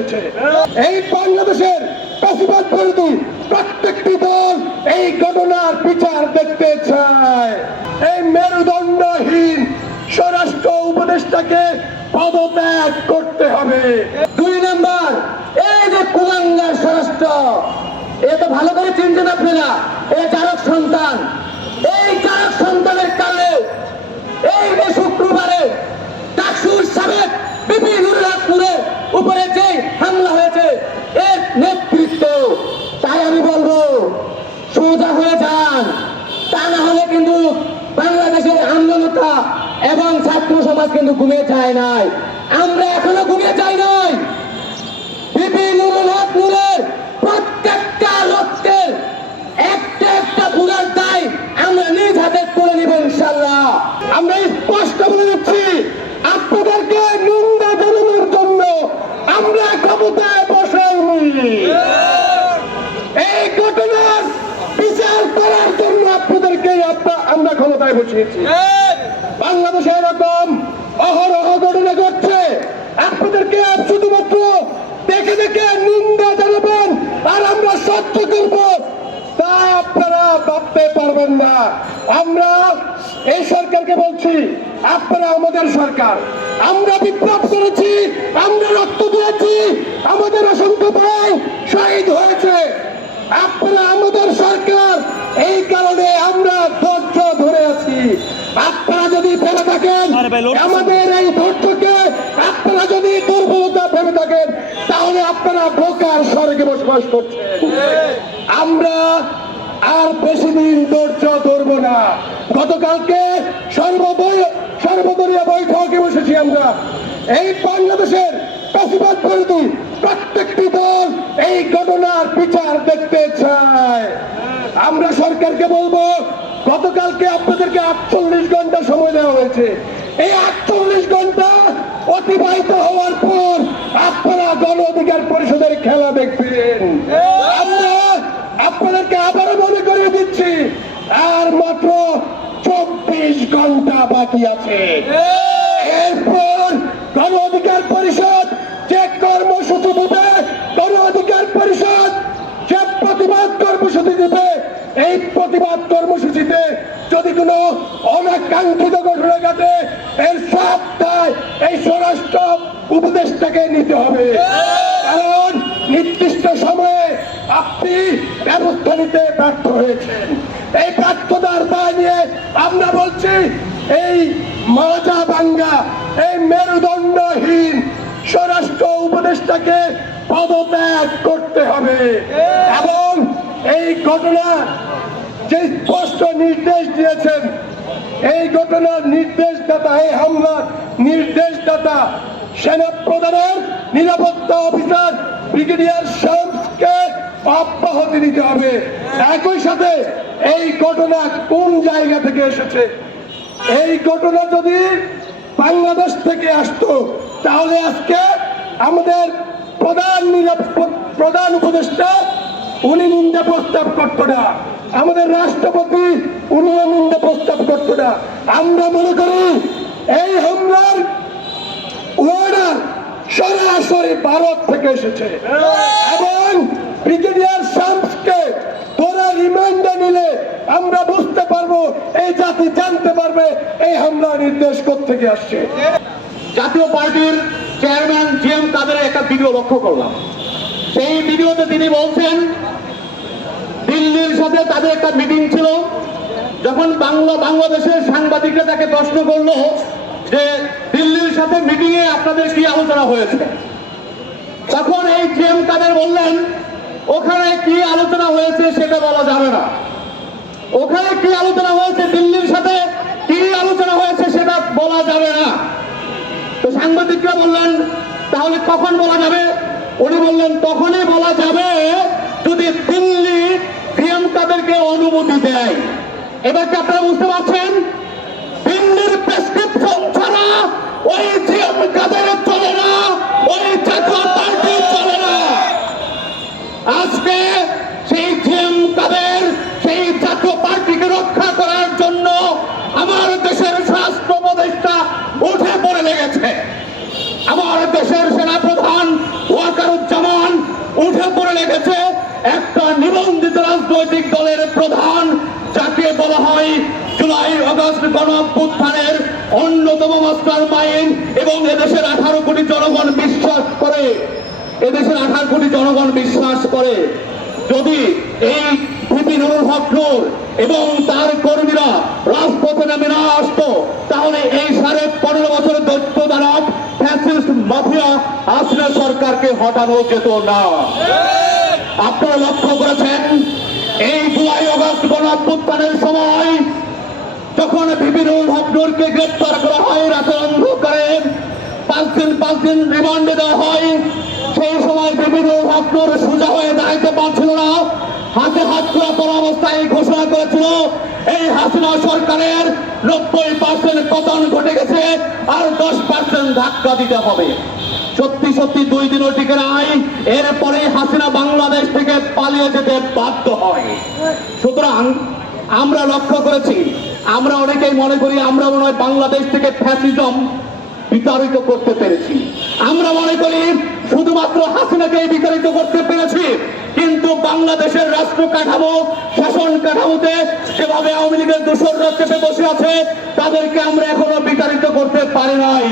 এসেছে। এই বাংলাদেশের প্রেসিডেন্ট বিরোধী প্রত্যেকটি দল এই ঘটনার বিচার দেখতে চায়। এই মেরুদণ্ডহীন স্বরাষ্ট্র উপদেষ্টাকে পদত্যাগ করতে হবে। দুই নাম্বার, এই যে কুলাঙ্গার স্বরাষ্ট্র, এ তো ভালো করে চিনছেন আপনারা, এ চারক সন্তান। এই চারক সন্তানের কারণে এই যে শুক্রবারে টাকসুর সাবেক বিপি নুরুল্লাহপুরের উপরে হামলা হয়েছে। এর নেতৃত্ব। তাই আমি বলব, সোজা হয়ে যান। তা না হলে কিন্তু বাংলাদেশের আন্দোলনতা এবং ছাত্র সমাজ কিন্তু ঘুমিয়ে যায় নাই। আমরা এখনও ঘুমিয়ে করার জন্য আপনাদেরকে আমরা ক্ষমতায় বসিয়েছি। বাংলাদেশে এরকম অহরহ ঘটনা ঘটছে। আপনাদেরকে শুধুমাত্র দেখে দেখে নিন্দা জানাবেন আর আমরা সহ্য করব। তা আপনারা ভাবতে পারবেন না। আমরা এই সরকারকে বলছি আপনারা আমাদের সরকার। আমরা বিপ্লব করেছি আমরা রক্ত দিয়েছি আমাদের অসংখ্য ভাই শহীদ হয়েছে। আপনারা আমাদের সরকার এই কারণে আমরা ধৈর্য ধরে আছি। আপনারা যদি ভেবে থাকেন আমাদের এই ধৈর্যকে আপনারা যদি দুর্বলতা ভেবে থাকেন তাহলে আপনারা বোকার স্বর্গে বসবাস করছেন। আমরা আর বেশি দিন ধৈর্য ধরবো না। গতকালকে সর্বদলীয় সর্বদলীয় বৈঠকে বসেছি আমরা। এই বাংলাদেশের প্রেসিডেন্ট বিরোধী প্রত্যেকটি দল এই ঘটনার বিচার দেখতে চায়। আমরা সরকারকে বলব, গতকালকে আপনাদেরকে আটচল্লিশ ঘণ্টা সময় দেওয়া হয়েছে। এই আটচল্লিশ ঘণ্টা অতিবাহিত হওয়ার পর আপনারা গণ অধিকার পরিষদের খেলা দেখবেন। আপনাদেরকে আবারও মনে করিয়ে দিচ্ছি, আর মাত্র চব্বিশ ঘণ্টা বাকি আছে। এরপর গণ অধিকার পরিষদ প্রতিবাদ কর্মসূচিতে যদি কোনো অনাকাঙ্ক্ষিত ঘটনা ঘটে, এর সব এই স্বরাষ্ট্র উপদেশটাকে নিতে হবে। কারণ নির্দিষ্ট সময়ে আপনি ব্যবস্থা নিতে ব্যর্থ হয়েছেন। এই ব্যর্থতার দায় নিয়ে আমরা বলছি, এই মাজা বাঙ্গা, এই মেরুদণ্ডহীন স্বরাষ্ট্র উপদেশটাকে পদত্যাগ করতে হবে। এবং এই ঘটনা যে স্পষ্ট নির্দেশ দিয়েছেন, এই ঘটনার নির্দেশদাতা, এই হামলার নির্দেশদাতা, সেনা প্রধানের নিরাপত্তা অফিসার ব্রিগেডিয়ার শামসকে অব্যাহতি দিতে হবে। একই সাথে এই ঘটনা কোন জায়গা থেকে এসেছে? এই ঘটনা যদি বাংলাদেশ থেকে আসতো, তাহলে আজকে আমাদের প্রধান প্রধান উপদেষ্টা, উনি নিন্দা প্রস্তাব করতো না। আমাদের রাষ্ট্রপতি উনিও প্রস্তাব করতো না। আমরা মনে করি এই হামলার সরাসরি ভারত থেকে এসেছে। এবং ব্রিগেডিয়ার শামসকে তোরা রিমান্ডে নিলে আমরা বুঝতে পারব, এই জাতি জানতে পারবে এই হামলা নির্দেশ থেকে আসছে। জাতীয় পার্টির চেয়ারম্যান জি এম কাদেরের একটা ভিডিও লক্ষ্য করলাম। সেই ভিডিওতে তিনি বলছেন দিল্লির সাথে তাদের একটা মিটিং ছিল, যখন বাংলা, বাংলাদেশের সাংবাদিকরা তাকে প্রশ্ন করল যে দিল্লির সাথে মিটিং এ আপনাদের কি আলোচনা হয়েছে? তখন এই জি এম কাদের বললেন, ওখানে কি আলোচনা হয়েছে সেটা বলা যাবে না। ওখানে কি আলোচনা হয়েছে দিল্লির সাথে, কি আলোচনা হয়েছে সেটা বলা যাবে না। তো সাংবাদিকরা বললেন, তাহলে কখন বলা যাবে? উনি বললেন, তখনই বলা যাবে যদি দিল্লি তাদেরকে অনুমতি দেয়। এবার কি আপনারা বুঝতে পারছেন? দিল্লির প্রেসক্রিপশন ছাড়া ওই জিএম কাদের চলে না ওই পার্টি চলে না। আজকে সেই জিএম কাদের, সেই পার্টিকে রক্ষা করার জন্য আমার দেশের স্বরাষ্ট্র উপদেষ্টা উঠে পড়ে লেগেছে। আমার দেশের সেনাপ্রধান ওয়াকার উঠে পড়ে লেগেছে। রাজনৈতিক দলের প্রধান, যাকে বলা হয় জুলাই আগস্ট গণ অভ্যুত্থানের অন্যতম মাস্টার মাইন্ড এবং এদেশের আঠারো কোটি জনগণ বিশ্বাস করে। এদেশের আঠারো কোটি জনগণ বিশ্বাস করে। যদি এই ভিপি নুরুল এবং তার কর্মীরা রাজপথে নামে না আসতো, তাহলে এই সাড়ে পনেরো বছরের দৈত্য দানব, ফ্যাসিস্ট মাফিয়া হাসিনা সরকারকে হটানো যেত না। আপনারা লক্ষ্য করেছেন এই জুলাই অগস্ট গণ অভ্যুত্থানের সময় যখন বিভিন্ন ভক্তকে গ্রেপ্তার করা হয় রাতের অন্ধকারে পাঁচ দিন পাঁচ দিন রিমান্ডে দেওয়া হয়। সেই সময় বিভিন্ন ভক্তর সোজা হয়ে দাঁড়াইতে পারছিল না। হাতে হাত করা পর অবস্থায় ঘোষণা করেছিল, এই হাসিনা সরকারের নব্বই পার্সেন্ট পতন ঘটে গেছে, আর দশ পার্সেন্ট ধাক্কা দিতে হবে। সত্যি সত্যি দুই দিনও টিকে নাই এরপরে হাসিনা বাংলাদেশ থেকে পালিয়ে যেতে বাধ্য হয়। সুতরাং আমরা লক্ষ্য করেছি, আমরা অনেকেই মনে করি আমরা মনে হয় বাংলাদেশ থেকে ফ্যাসিজম বিতাড়িত করতে পেরেছি। আমরা মনে করি শুধুমাত্র হাসিনাকে বিতাড়িত করতে পেরেছি, কিন্তু বাংলাদেশের রাষ্ট্র কাঠামো, শাসন কাঠামোতে যেভাবে আওয়ামী লীগের দোসররা চেপে বসে আছে, তাদেরকে আমরা এখনও বিতাড়িত করতে পারি নাই।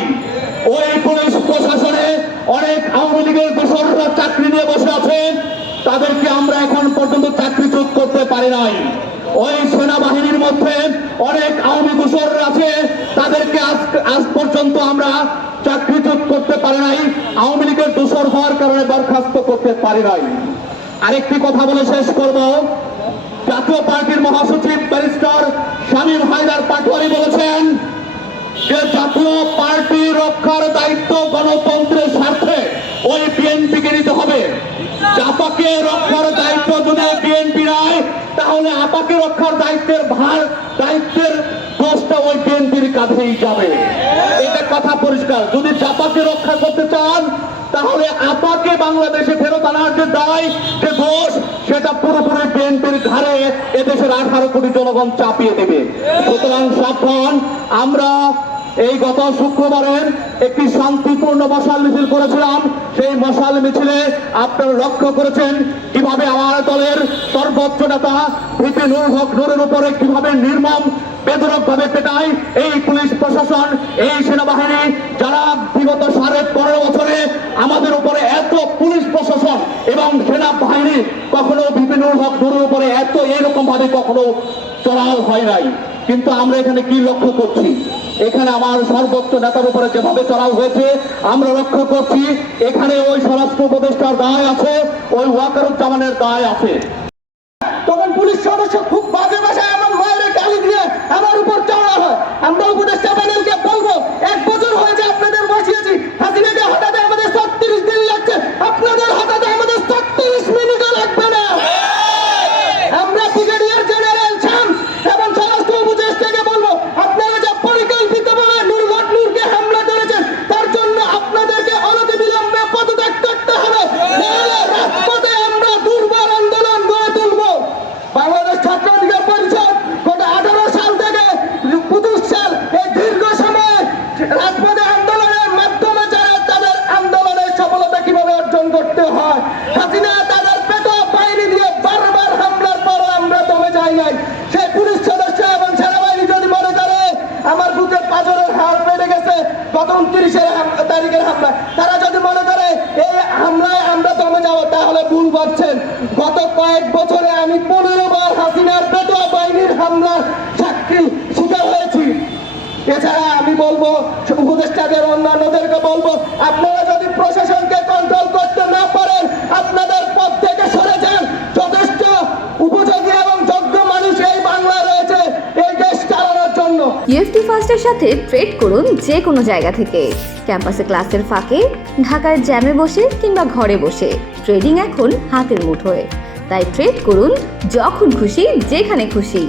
ওই পুলিশ প্রশাসনে অনেক আওয়ামী লীগের দোসররা চাকরি নিয়ে বসে আছে তাদেরকে আমরা এখন পর্যন্ত চাকরিচ্যুত করতে পারি নাই। ওই সেনাবাহিনীর মধ্যে অনেক আওয়ামী দোসর আছে। তাদেরকে আজ আজ পর্যন্ত আমরা চাকরিচ্যুত করতে পারি নাই। আওয়ামী লীগের দোসর হওয়ার কারণে বরখাস্ত করতে পারি নাই। আরেকটি কথা বলে শেষ করব। জাতীয় পার্টির মহাসচিব ব্যারিস্টার শামীম হায়দার পাটোয়ারি বলেছেন যে জাতীয় পার্টি রক্ষার দায়িত্ব গণতন্ত্রের স্বার্থে ওই বিএনপিকে নিতে হবে। চাপাকে রক্ষার দায়িত্ব যদি বিএনপি নেয়, তাহলে আপাকে রক্ষার দায়িত্বের ভার, দায়িত্বের দোষটা ওই বিএনপির কাছেই যাবে। এটা কথা পরিষ্কার। যদি চাপাকে রক্ষা করতে চান, তাহলে আপাকে বাংলাদেশে ফেরত আনার যে দায়, যে দোষ সেটা পুরোপুরি বিএনপির ঘাড়ে এদেশের আঠারো কোটি জনগণ চাপিয়ে দেবে। সুতরাং সাবধান, আমরা এই গত শুক্রবারের একটি শান্তিপূর্ণ মশাল মিছিল করেছিলাম। সেই মশাল মিছিলে আপনারা লক্ষ্য করেছেন কীভাবে আমার দলের সর্বোচ্চ নেতা নুর হক নুরের উপরে কীভাবে নির্মম বেদরক ভাবে পেটায় এই পুলিশ প্রশাসন, এই সেনাবাহিনী, যারা বিগত সাড়ে পনেরো বছরে আমাদের উপরে এত পুলিশ প্রশাসন এবং সেনাবাহিনী কখনো বিপিনুর হক নুরের উপরে এত এরকম ভাবে কখনো চড়াও হয় নাই। কিন্তু আমরা এখানে কি লক্ষ্য করছি? এখানে আমার সর্বোচ্চ নেতার উপরে যেভাবে চড়াও হয়েছে, আমরা লক্ষ্য করছি, এখানে ওই স্বরাষ্ট্র উপদেষ্টার দায় আছে, ওই ওয়াকারুজ্জামানের দায় আছে। তখন পুলিশ সদস্য খুব বাজে ভাষায় আমার মায়ের গালি দিয়ে আমার উপর চড়া হয়। আমরা উপদেষ্টা প্যানেলকে বলব, এক বছর হয়েছে আপনাদের বসিয়েছি, হাসিনাকে হঠাৎ আমাদের ছত্রিশ দিন লাগছে, আপনাদের উপদেষ্টাদের, অন্যান্যদেরকে বলব, আপনারা যদি প্রশাসনকে কন্ট্রোল করতে না পারেন, আপনাদের পদ থেকে সরে যান। যথেষ্ট উপযোগী এবং যোগ্য মানুষ এই বাংলা রয়েছে, এই দেশ চালানোর জন্য। ইউএফটি ফার্স্টের সাথে ট্রেড করুন যে কোনো জায়গা থেকে। ক্যাম্পাসে ক্লাসের ফাঁকে, ঢাকার জ্যামে বসে কিংবা ঘরে বসে। ট্রেডিং এখন হাতের মুঠোয়। তাই ট্রেড করুন যখন খুশি, যেখানে খুশি।